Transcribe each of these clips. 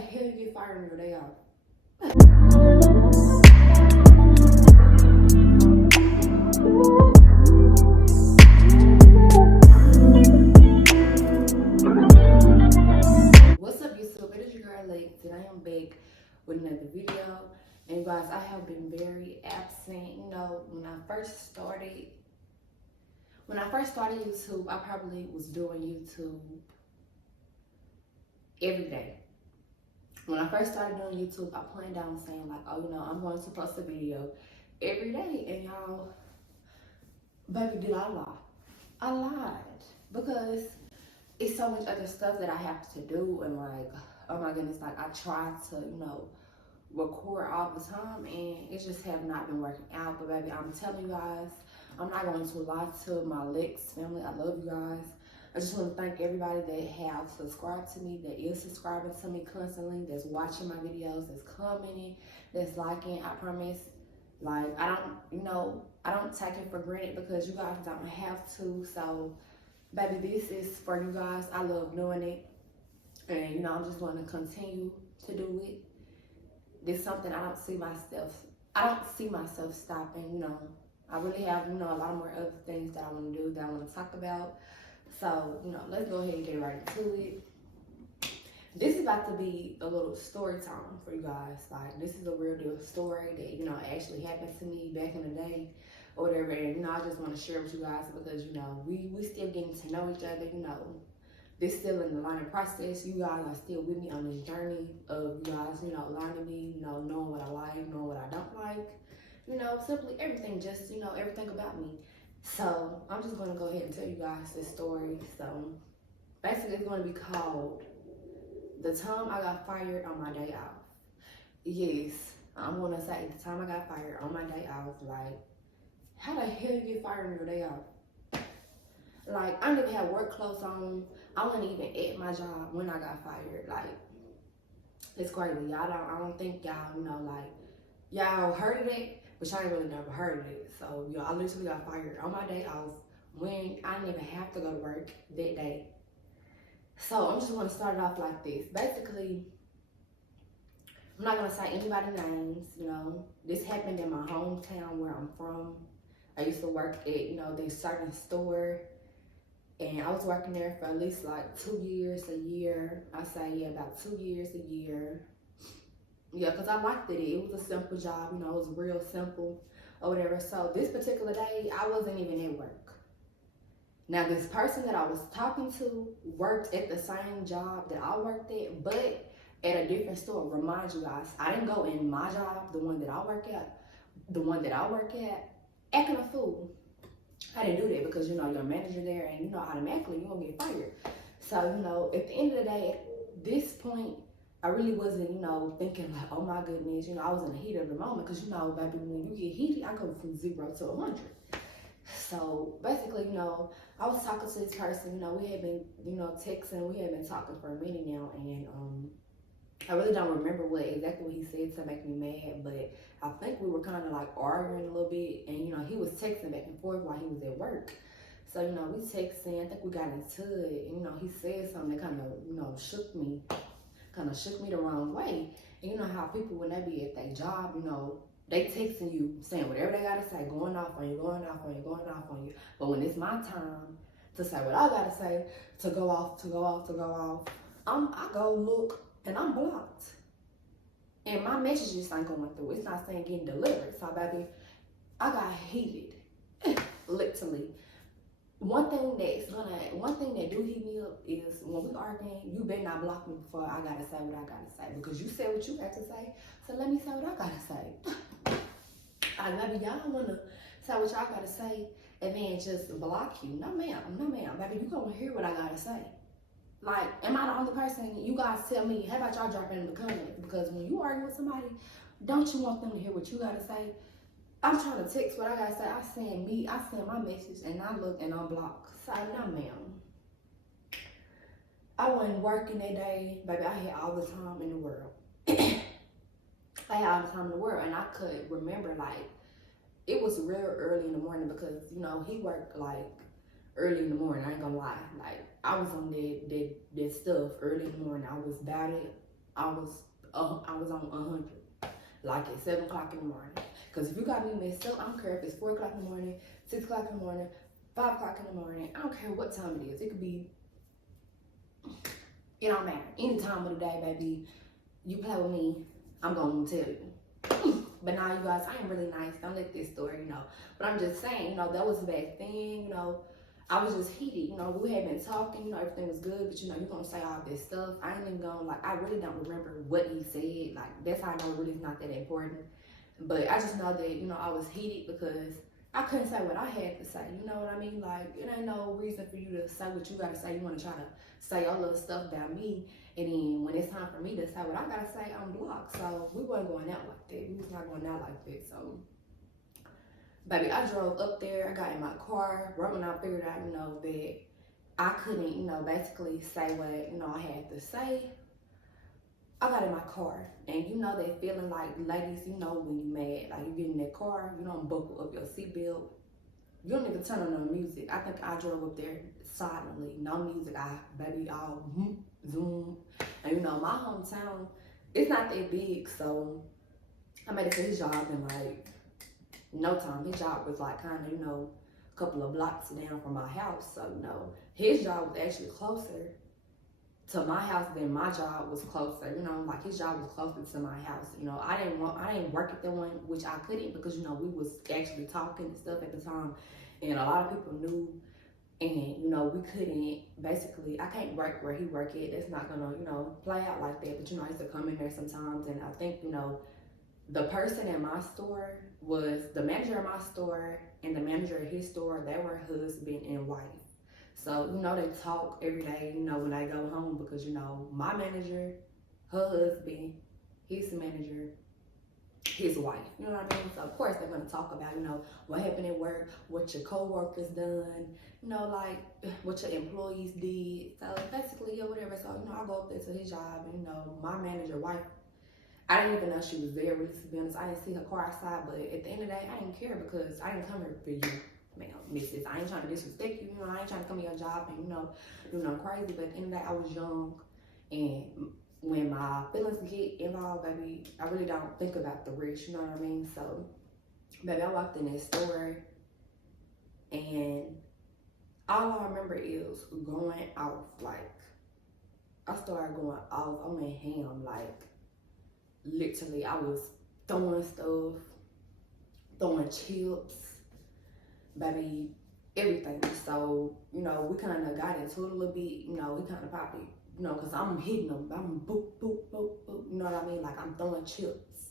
hell you get fired on your day off? What's up, YouTube? It is your girl Lex, and I am back with another video. And guys, I have been very absent. You know, when I first started YouTube, I probably was doing YouTube every day. When I first started doing YouTube, I planned on saying like, oh, you know, I'm going to post a video every day. And y'all, baby, did I lie? I lied because it's so much other stuff that I have to do, and like, oh my goodness, like I try to, you know, record all the time, and it just have not been working out. But baby, I'm telling you guys, I'm not going to lie to my Lex family. I love you guys. I just want to thank everybody that have subscribed to me, that is subscribing to me constantly, that's watching my videos, that's commenting, that's liking. I promise, like, I don't take it for granted because you guys don't have to. So baby, this is for you guys. I love doing it, and you know, I'm just going to continue to do it. This is something I don't see myself stopping. You know, I really have, you know, a lot more other things that I want to do, that I want to talk about. So, you know, let's go ahead and get right into it. This is about to be a little story time for you guys. Like, this is a real deal story that, you know, actually happened to me back in the day or whatever. And, you know, I just want to share with you guys because, you know, we still getting to know each other. You know, this still in the learning process. You guys are still with me on this journey of you guys, you know, learning me, you know, knowing what I like, knowing what I don't like. You know, simply everything, just, you know, everything about me. So I'm just going to go ahead and tell you guys this story. So basically it's going to be called The Time I Got Fired on My Day Off. Yes, I'm going to say the time I got fired on my day off. Like, how the hell you get fired on your day off? Like, I didn't even have work clothes on. I wasn't even at my job when I got fired. Like, it's crazy. I don't think y'all, you know, like, y'all heard of it, but y'all ain't really never heard of it. So, yo, I literally got fired on my day off when I didn't even have to go to work that day. So, I'm just going to start it off like this. Basically, I'm not going to say anybody's names, you know. This happened in my hometown where I'm from. I used to work at, you know, this certain store. And I was working there for at least like 2 years, a year. I say, yeah, about 2 years, a year. Yeah, because I liked it. It was a simple job, you know, it was real simple or whatever. So this particular day, I wasn't even at work. Now, this person that I was talking to worked at the same job that I worked at, but at a different store. Remind you guys, I didn't go in my job, the one that I work at, acting a fool. I didn't do that because, you know, you're a manager there and, you know, automatically you're going to get fired. So, you know, at the end of the day, at this point, I really wasn't, you know, thinking like, oh my goodness, you know, I was in the heat of the moment because, you know, baby, when you get heated, I go from 0 to 100. So basically, you know, I was talking to this person, you know, we had been, you know, texting, we had been talking for a minute now, and I really don't remember exactly what he said to make me mad, but I think we were kind of like arguing a little bit, and, you know, he was texting back and forth while he was at work. So, you know, we texting, I think we got into it, and, you know, he said something that kind of, you know, shook me the wrong way. And you know how people, when they be at their job, you know, they texting you, saying whatever they gotta say, going off on you. But when it's my time to say what I gotta say, to go off, I go look and I'm blocked. And my messages ain't going through. It's not saying getting delivered. So baby, I got heated, literally. One thing that do heat me up is when we arguing, you better not block me before I gotta say what I gotta say. Because you said what you got to say, so let me say what I gotta say. Maybe y'all wanna say what y'all gotta say and then just block you. No ma'am. Baby, you gonna hear what I gotta say. Like, am I the only person? You guys tell me, how about y'all drop it in the comments? Because when you argue with somebody, don't you want them to hear what you gotta say? I'm trying to text what I gotta say. I send my message and I look and I'm blocked. So no ma'am. I wasn't working that day, baby. I had all the time in the world. And I could remember, like, it was real early in the morning because, you know, he worked like early in the morning. I ain't gonna lie. Like, I was on that stuff early in the morning. I was about it. I was on 100, like at 7 o'clock in the morning. Because if you got me messed up, I don't care if it's 4 o'clock in the morning, 6 o'clock in the morning, 5 o'clock in the morning. I don't care what time it is. It could be, it don't matter. Any time of the day, baby, you play with me, I'm going to tell you. But now, you guys, I am really nice. Don't let this story, But I'm just saying, that was back then, I was just heated, we had been talking, everything was good, but you're gonna say all this stuff. I ain't even gonna, I really don't remember what he said. That's how I know really it's not that important. But I just know that, I was heated because I couldn't say what I had to say, you know what I mean? It ain't no reason for you to say what you gotta say. You wanna try to say all little stuff about me, and then when it's time for me to say what I gotta say, I'm blocked. So we wasn't going out like that. We was not going out like that, so. Baby, I drove up there, I got in my car, right when I figured out, that I couldn't, basically say what, I had to say. I got in my car, and that feeling like, ladies, when you mad, you get in that car, you don't buckle up your seatbelt. You don't even turn on no music. I think I drove up there silently, no music. Baby, all zoom. And my hometown, it's not that big, so I made it to his job in no time. His job was kind of, a couple of blocks down from my house. So, his job was actually closer to my house than my job was closer. His job was closer to my house. I didn't work at the one, which I couldn't because, we was actually talking and stuff at the time. And a lot of people knew, and, we couldn't, basically, I can't work where he worked at. That's not gonna, play out like that. But, I used to come in there sometimes, and I think, the person in my store was the manager of my store, and the manager of his store, they were husband and wife. So, they talk every day, when they go home because, my manager, her husband, his manager, his wife, you know what I mean? So, of course, they're going to talk about, what happened at work, what your co-workers done, what your employees did. So, basically, whatever. So, I go up there to his job, and, my manager, wife, I didn't even know she was there, really, to be honest. I didn't see her car outside, but at the end of the day, I didn't care because I didn't come here for you, missus. I ain't trying to disrespect you, I ain't trying to come to your job and, do nothing crazy, but at the end of the day, I was young, and when my feelings get involved, baby, I really don't think about the rest, you know what I mean? So, baby, I walked in this store, and all I remember is going off, I started going off. I went ham, literally, I was throwing stuff, throwing chips, baby, everything. So, we kind of got into it a little bit, we kind of probably, because I'm hitting them, I'm boop, boop, boop, boop, you know what I mean? I'm throwing chips,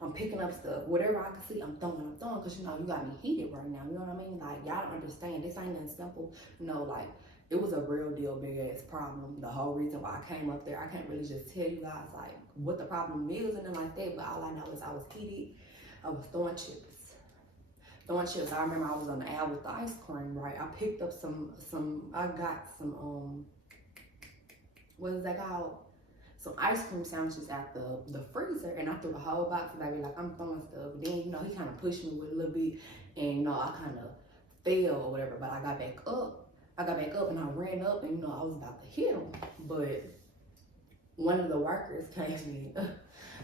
I'm picking up stuff, whatever I can see, I'm throwing, because, you got me heated right now, you know what I mean? Y'all don't understand, this ain't nothing simple, it was a real deal big ass problem. The whole reason why I came up there, I can't really just tell you guys what the problem is and then like that, but all I know is I was heated. I was throwing chips. I remember I was on the aisle with the ice cream, right? I picked up I got some, what is that called? Some ice cream sandwiches out the freezer, and I threw the whole box, baby, I'm throwing stuff. Then, he kind of pushed me with a little bit, and, I kind of fell or whatever, but I got back up. And I ran up, and, I was about to hit him, but one of the workers came in,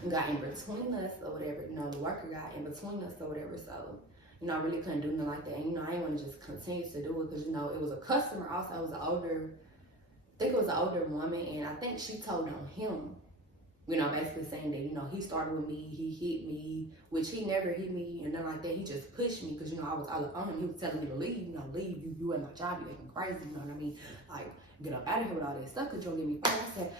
got in between us or whatever, the worker got in between us or whatever, so, I really couldn't do nothing like that, and, I didn't want to just continue to do it, because, it was a customer also, it was an older woman, and I think she told on him, basically saying that, he started with me, he hit me, which he never hit me, and then like that, he just pushed me, because, I was all on him, he was telling me to leave, leave, you at my job, you acting crazy, you know what I mean, get up out of here with all that stuff, because you don't get me fired. I said,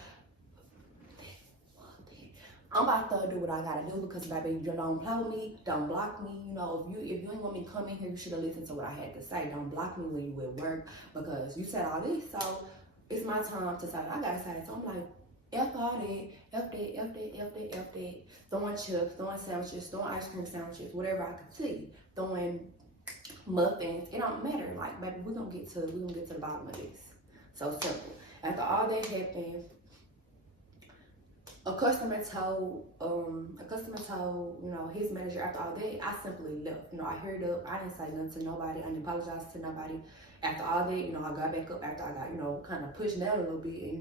I'm about to do what I gotta do, because, baby, you don't play with me, don't block me, if you ain't want me to come in here, you should have listened to what I had to say, don't block me when you at work, because you said all this, so it's my time to say what I gotta say, so I'm like, F all that, F that, throwing chips, throwing sandwiches, throwing ice cream sandwiches, whatever I could see, throwing muffins, it don't matter, baby, we're gonna get to the bottom of this. So simple. After all that happened, a customer told, his manager after all that, I simply left. I hurried up, I didn't say nothing to nobody, I didn't apologize to nobody. After all that, I got back up after I got, kind of pushed down a little bit,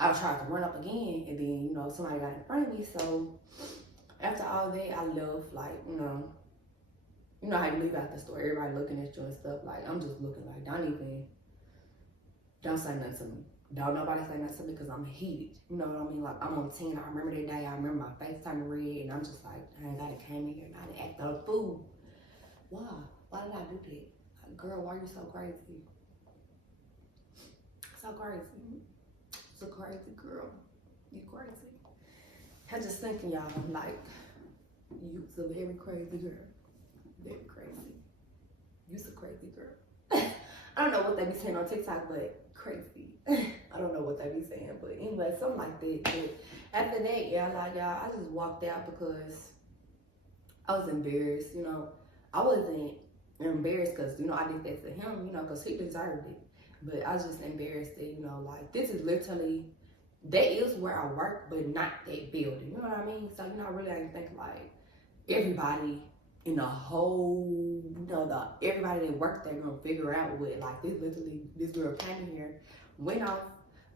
I tried to run up again, and then, you know, somebody got in front of me. So after all that, I left, like, you know how you leave out the store, everybody looking at you and stuff. Like, I'm just looking like, don't say nothing to me. Don't nobody say nothing to me because I'm heated. You know what I mean? Like, I'm on 10. I remember that day. I remember my face turning red, and I'm just like, dang, I done came in here and I done acted a fool. Why? Why did I do that? Like, girl, why are you so crazy? So crazy. So crazy, girl. You crazy. I just thinking, y'all, like, you's a very crazy girl. Very crazy. You's a crazy girl. I don't know what they be saying on TikTok, but crazy. I don't know what they be saying, but anyway, something like that. But after that, yeah, like, y'all, I just walked out because I was embarrassed, you know. I wasn't embarrassed because, you know, I did that to him, you know, because he deserved it. But I was just embarrassed that, you know, like, this is literally, that is where I work, but not that building. You know what I mean? So, you know, I really didn't think, like, everybody in the whole, you know, everybody that worked there gonna figure out what, like, this girl came in here, went off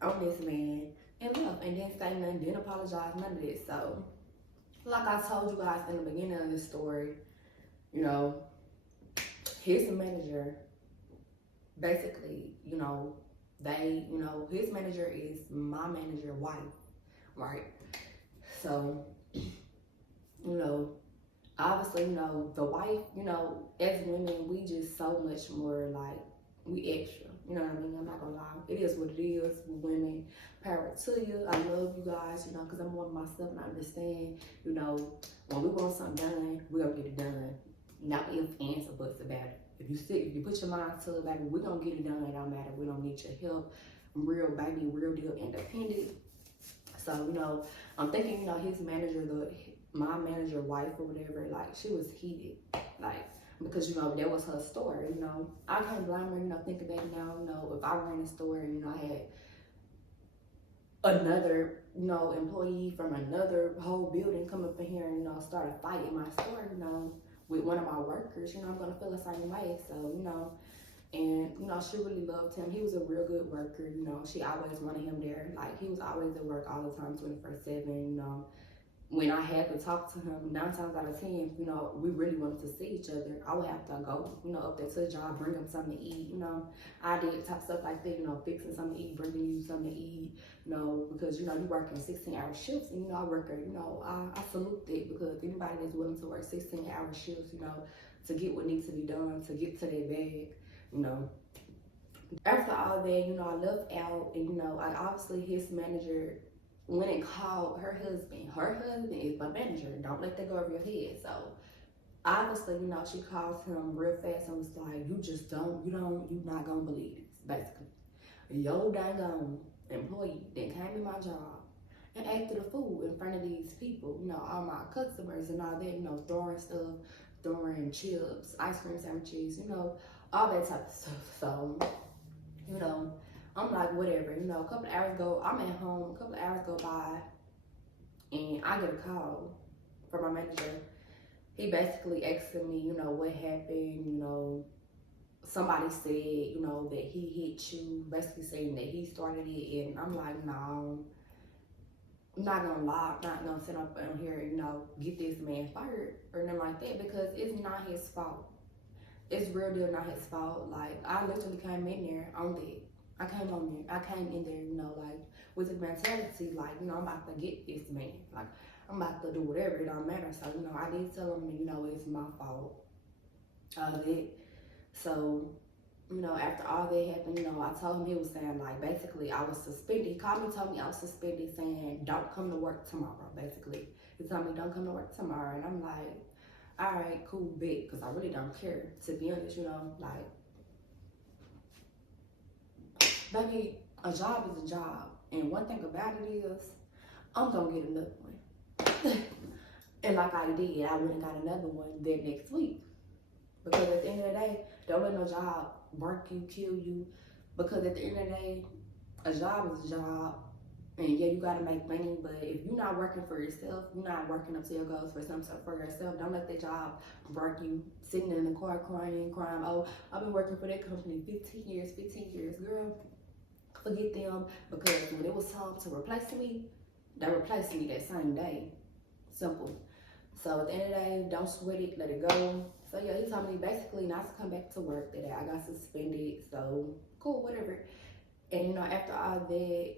on this man, and left, and didn't say nothing, didn't apologize, none of this. So, like I told you guys in the beginning of this story, you know, his manager, basically, you know, his manager is my manager's wife, right? So, you know, obviously, you know, the wife, you know, as women, we just so much more like, we extra. You know what I mean? I'm not gonna lie. It is what it is with women. Power to you. I love you guys, you know, because I'm one of myself and I understand, you know, when we want something done, we're gonna get it done. Not if, ands, or buts about it. If you put your mind to it, baby, we're gonna get it done. It don't matter. We don't need your help. I'm real, baby, real deal independent. So, you know, I'm thinking, you know, his manager, my manager wife or whatever, like, she was heated, like, because, you know, that was her story, you know. I can't blame her, you know, thinking back now, you know, if I ran a store and, you know, I had another, you know, employee from another whole building come up in here and, you know, start a fight in my store, you know, with one of my workers, you know, I'm gonna feel a certain way. So, you know, and, you know, she really loved him. He was a real good worker, you know. She always wanted him there. Like, he was always at work all the time, 24/7, you know. When I had to talk to him, 9 times out of 10, you know, we really wanted to see each other. I would have to go, you know, up there to the job, bring him something to eat, you know. I did type stuff like that, you know, fixing something to eat, bringing you something to eat, you know, because, you know, you working 16-hour shifts, and, you know, I work, you know, I salute that, because anybody that's willing to work 16-hour shifts, you know, to get what needs to be done, to get to their bag, you know. After all that, you know, I left out, and, you know, obviously his manager went and called her husband. Her husband is my manager. Don't let that go over your head. So obviously, you know, she calls him real fast and was like, you're not gonna believe this, basically. Your dang employee that came in my job and acted a fool in front of these people, you know, all my customers and all that, you know, throwing stuff, throwing chips, ice cream sandwiches, you know, all that type of stuff. So, you know, I'm like, whatever, you know, a couple of hours go, I'm at home, a couple of hours go by, and I get a call from my manager. He basically asking me, you know, what happened, you know, somebody said, you know, that he hit you, basically saying that he started it, and I'm like, no, I'm not gonna lie, I'm not gonna sit up on here, you know, get this man fired or nothing like that, because it's not his fault. It's real deal not his fault. Like, I literally came in there on that. I came in there, you know, like, with the mentality, like, you know, I'm about to get this man. Like, I'm about to do whatever, it don't matter. So, you know, I did tell him, you know, it's my fault. That. So, you know, after all that happened, you know, I told him, he was saying, like, basically, I was suspended. He called me, told me I was suspended, saying, don't come to work tomorrow, basically. He told me, don't come to work tomorrow. And I'm like, all right, cool, big, because I really don't care, to be honest, you know, like, baby, a job is a job, and one thing about it is, I'm gonna get another one. And like I did, I went and got another one that next week, because at the end of the day, don't let no job work you, kill you, because at the end of the day, a job is a job. And yeah, you gotta make money, but if you're not working for yourself, you're not working up to your goals for something for yourself, don't let that job break you. Sitting in the car crying, oh, I've been working for that company 15 years, girl. forget them, because when it was time to replace me, they replaced me that same day. Simple. So at the end of the day, don't sweat it, let it go. So yeah, he told me basically not to come back to work today. I got suspended, so cool, whatever. And you know, after all that,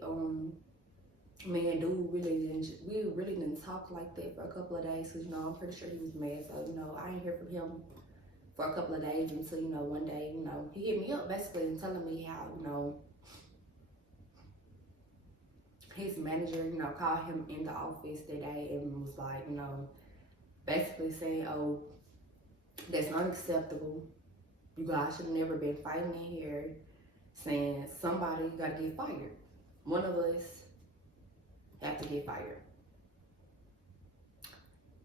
me and dude we really didn't talk like that for a couple of days, because you know, I'm pretty sure he was mad. So you know, I didn't hear from him for a couple of days until, you know, one day, you know, he hit me up basically and telling me how, you know, his manager, you know, called him in the office that day and was like, you know, basically saying, oh, that's not acceptable. You guys should have never been fighting in here, saying somebody got to get fired. One of us have to get fired.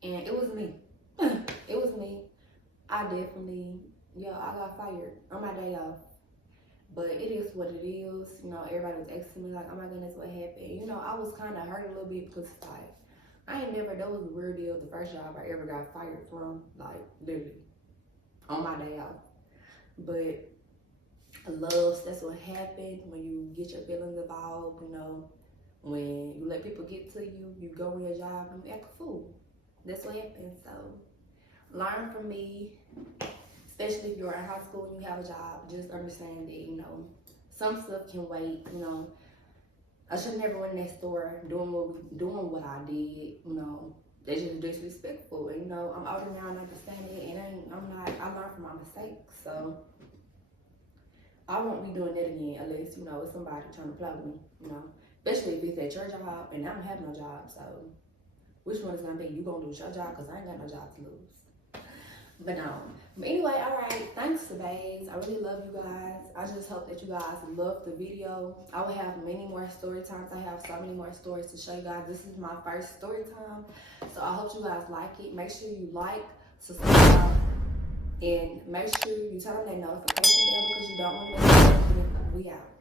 And it was me. It was me. I definitely, yeah, I got fired on my day off. But it is what it is. You know, everybody was asking me like, oh my goodness, what happened? You know, I was kind of hurt a little bit because like, that was a weird deal. The first job I ever got fired from, like literally on my day off. But love, that's what happened when you get your feelings involved, you know. When you let people get to you, you go on your job and act a fool. That's what happened. So learn from me, especially if you're in high school and you have a job. Just understand that, you know, some stuff can wait. You know, I should never went in that store doing what I did. You know, that's just disrespectful. And, you know, I'm older now and I understand it, and I learned from my mistakes. So I won't be doing that again unless, you know, it's somebody trying to play with me. You know, especially if it's at your job and I don't have no job. So which one is gonna be? You gonna lose your job because I ain't got no job to lose. But no. But anyway, all right. Thanks, babes. I really love you guys. I just hope that you guys love the video. I will have many more story times. I have so many more stories to show you guys. This is my first story time, so I hope you guys like it. Make sure you like, subscribe, and make sure you turn on that notification bell because you don't want to miss it. We out.